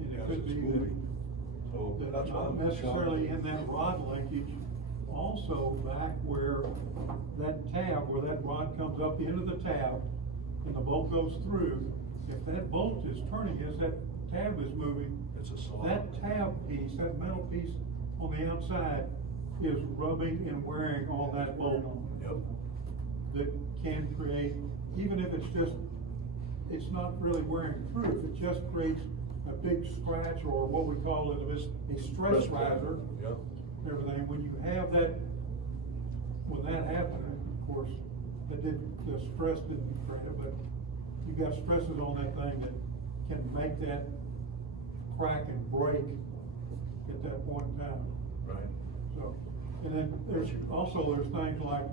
And it as could it's be moving. So that that's why not I'm necessarily shocked. in that rod linkage, also back where that tab, where that rod comes up into the tab and the bolt goes through, if that bolt is turning as that tab is moving, It's a salon. that tab piece, that metal piece on the outside is rubbing and wearing on that bolt. Yep. That can create, even if it's just, it's not really wearing through, it just creates a big scratch, or what we call it, a stress riser. Yep. Everything, when you have that, when that happened, of course, the stress didn't create it, but you got stresses on that thing that can make that crack and break at that point in time. Right. So, and then there's things like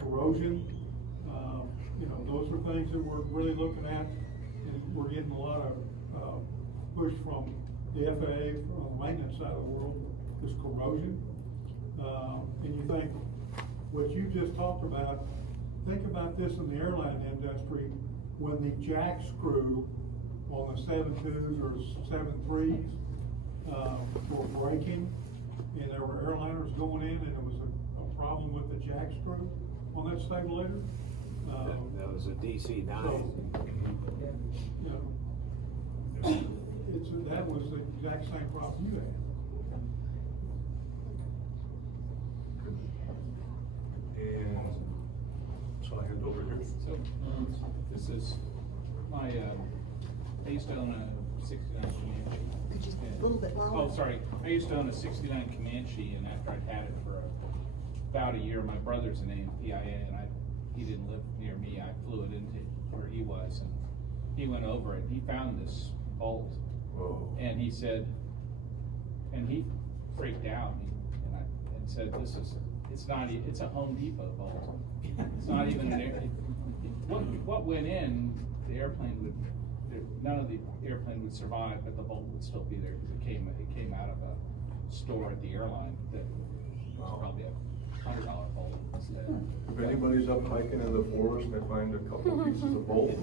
corrosion, those are things that we're really looking at, and we're getting a lot of, push from the FAA on the maintenance side of the world, is corrosion. And you think, what you just talked about, think about this in the airline industry, when the jack screw on the 7.2s or 7.3s, were breaking, and there were airliners going in, and it was a problem with the jack screw on that stabilator. That was a DC-9. That was the exact same problem you had. And so I hand over here. So, this is my, I used to own a 69 Comanche. Could you speak a little bit louder? Oh, sorry. I used to own a 69 Comanche, and after I'd had it for about a year, my brother's an PIA, and he didn't live near me. I flew it into where he was, and he went over it. He found this bolt, Whoa. and he said, and he freaked out, and said, it's a Home Depot bolt. It's not even an air. What went in, the airplane would, none of the airplane would survive, but the bolt would still be there because it came out of a store at the airline that was probably a $100 bolt instead. If anybody's up hiking in the forest and they find a couple pieces of bolt,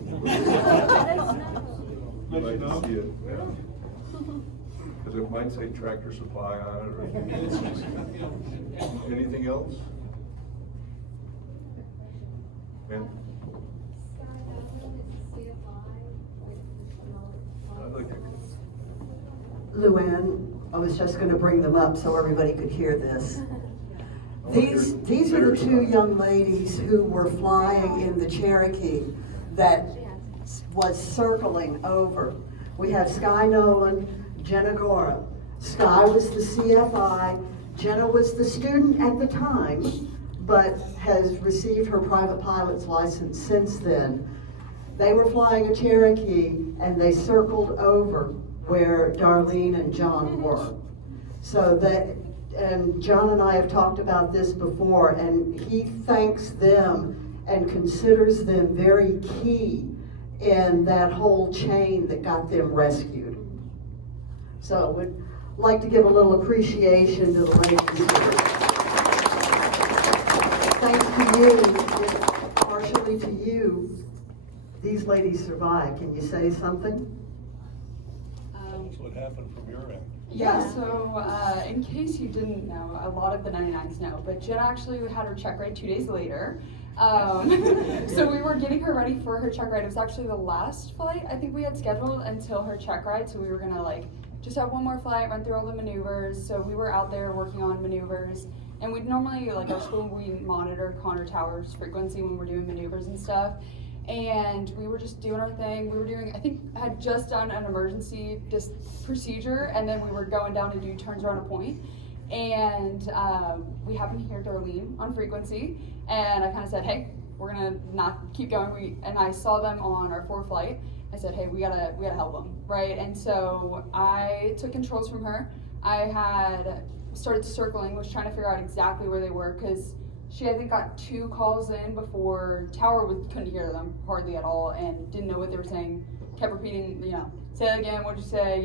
you'd like to see it. Because it might say Tractor Supply on it And it's just, or anything else? And I'd like to. Luann, I was just gonna bring them up so everybody could hear this. These are the two young ladies who were flying in the Cherokee that was circling over. We have Sky Nolan, Jenna Gora. Sky was the CFI, Jenna was the student at the time, but has received her private pilot's license since then. They were flying a Cherokee and they circled over where Darlene and John were. So and John and I have talked about this before, and he thanks them and considers them very key in that whole chain that got them rescued. So would like to give a little appreciation to the ladies here. Thanks to you, partially to you, these ladies survived. Can you say something? That's what happened from your end. Yeah, so in case you didn't know, a lot of the 99s know, but Jen actually had her check ride 2 days later. So we were getting her ready for her check ride. It was actually the last flight I think we had scheduled until her check ride, so we were gonna just have one more flight, run through all the maneuvers. So we were out there working on maneuvers, and we'd normally, our school, we monitor Connor Tower's frequency when we're doing maneuvers and stuff. And we were just doing our thing. We were doing, I think I had just done an emergency procedure, and then we were going down to do turns around a point. And we happened to hear Darlene on frequency, and I kind of said, hey, we're gonna not keep going. And I saw them on our 4th flight. I said, hey, we gotta help them, right? And so I took controls from her. I had started circling, was trying to figure out exactly where they were, because she, I think, got 2 calls in before Tower couldn't hear them hardly at all and didn't know what they were saying. Kept repeating, say it again, what'd you say,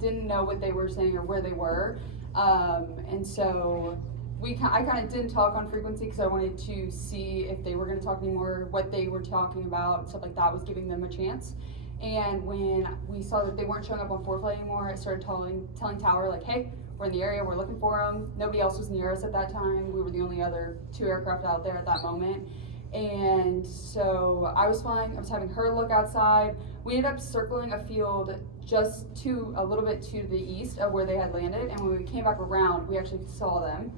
didn't know what they were saying or where they were. And so I kind of didn't talk on frequency because I wanted to see if they were going to talk anymore, what they were talking about, stuff like that was giving them a chance. And when we saw that they weren't showing up on ForeFlight anymore, I started telling Tower, like, hey, we're in the area, we're looking for them. Nobody else was near us at that time. We were the only other 2 aircraft out there at that moment. And so I was flying, I was having her look outside. We ended up circling a field just a little bit to the east of where they had landed. And when we came back around, we actually saw them.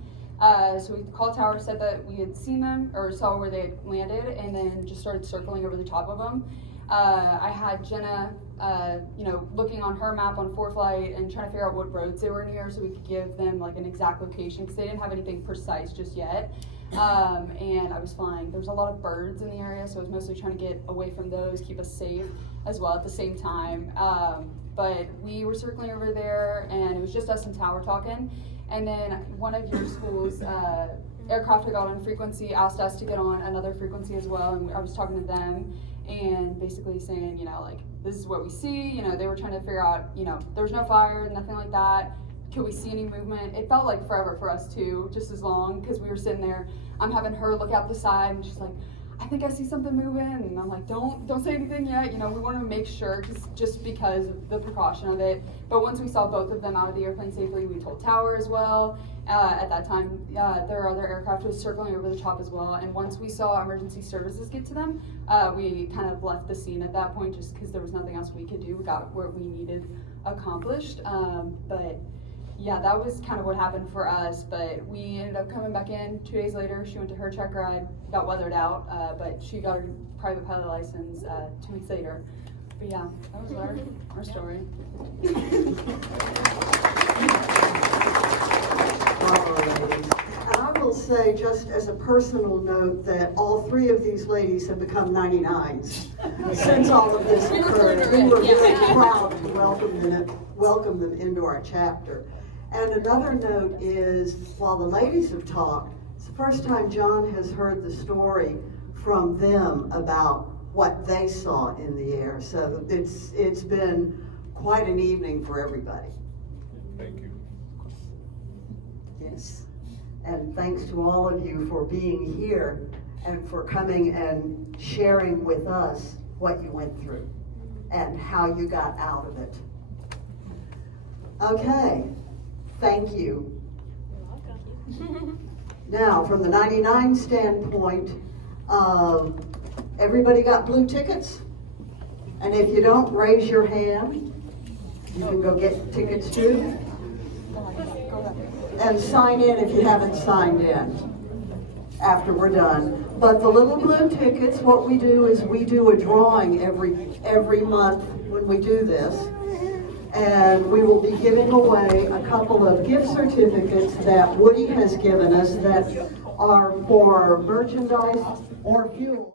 So we called Tower, said that we had seen them or saw where they had landed, and then just started circling over the top of them. I had Jenna, looking on her map on ForeFlight and trying to figure out what roads they were near so we could give them like an exact location because they didn't have anything precise just yet. And I was flying. There was a lot of birds in the area, so I was mostly trying to get away from those, keep us safe as well at the same time. But we were circling over there, and it was just us and Tower talking. And then one of your school's aircraft that got on frequency asked us to get on another frequency as well, and I was talking to them and basically saying, like, this is what we see. They were trying to figure out, there was no fire, nothing like that. Could we see any movement? It felt like forever for us too, just as long, because we were sitting there. I'm having her look out the side, and she's like, I think I see something moving, and I'm like, don't say anything yet. We wanted to make sure, just because of the precaution of it. But once we saw both of them out of the airplane safely, we told Tower as well. At that time, their other aircraft was circling over the top as well. And once we saw emergency services get to them, we kind of left the scene at that point, just because there was nothing else we could do. We got what we needed accomplished. But yeah, that was kind of what happened for us, but we ended up coming back in 2 days later. She went to her check ride, got weathered out, but she got her private pilot license 2 weeks later. But yeah, that was our story. And I will say, just as a personal note, that all 3 of these ladies have become 99s since all of this occurred. We were very proud to welcome them into our chapter. And another note is, while the ladies have talked, it's the first time John has heard the story from them about what they saw in the air. So it's been quite an evening for everybody. Thank you. Yes. And thanks to all of you for being here and for coming and sharing with us what you went through and how you got out of it. Okay. Thank you. You're welcome. Now, from the 99 standpoint, everybody got blue tickets? And if you don't, raise your hand. You can go get tickets too. And sign in if you haven't signed in after we're done. But the little blue tickets, what we do is we do a drawing every month when we do this. And we will be giving away a couple of gift certificates that Woody has given us that are for merchandise or fuel.